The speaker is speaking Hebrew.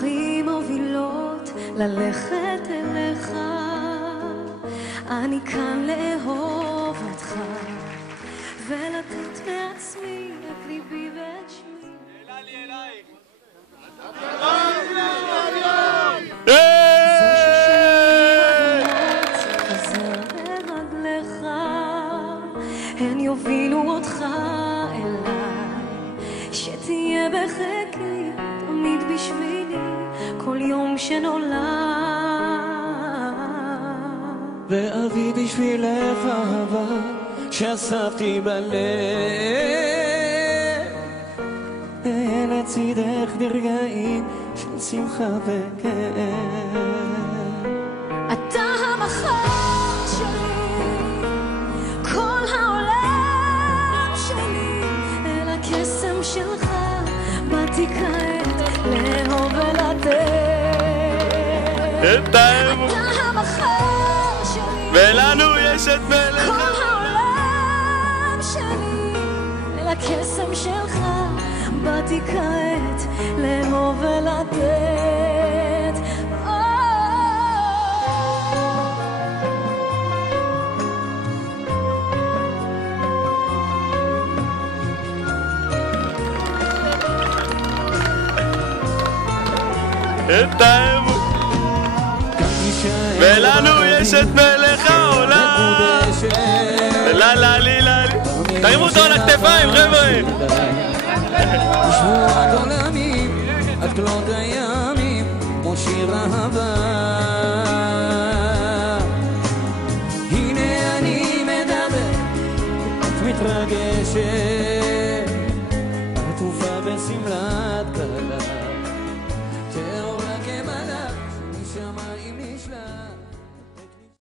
דרכים מובילות ללכת אליך, אני כאן לאהוב אותך ולתת מעצמי את ליבי ואת שמי. אלה לי אלייך. הן יובילו אותך אליי, שתהיה בחיקי תמיד בשבילי כל יום שנולד. ואביא בשבילך אהבה שאספתי בלב, אהיה לצידך ברגעים של שמחה וכאב. אתה המחר שלי, כל העולם שלי, אל הקסם שלך באתי כעת לאהוב ולתת. אתה המחר שלי, ולנו יש את מלך כל העולם שלי, אל הקסם שלך באתי כעת לאהוב ולתת. את האמון, ולנו יש את מלך העולם. לה לה לי לה לי, תרימו אותו על הכתפיים חבר'ה. שבועת עולמים עד כלות הימים כמו שיר אהבה.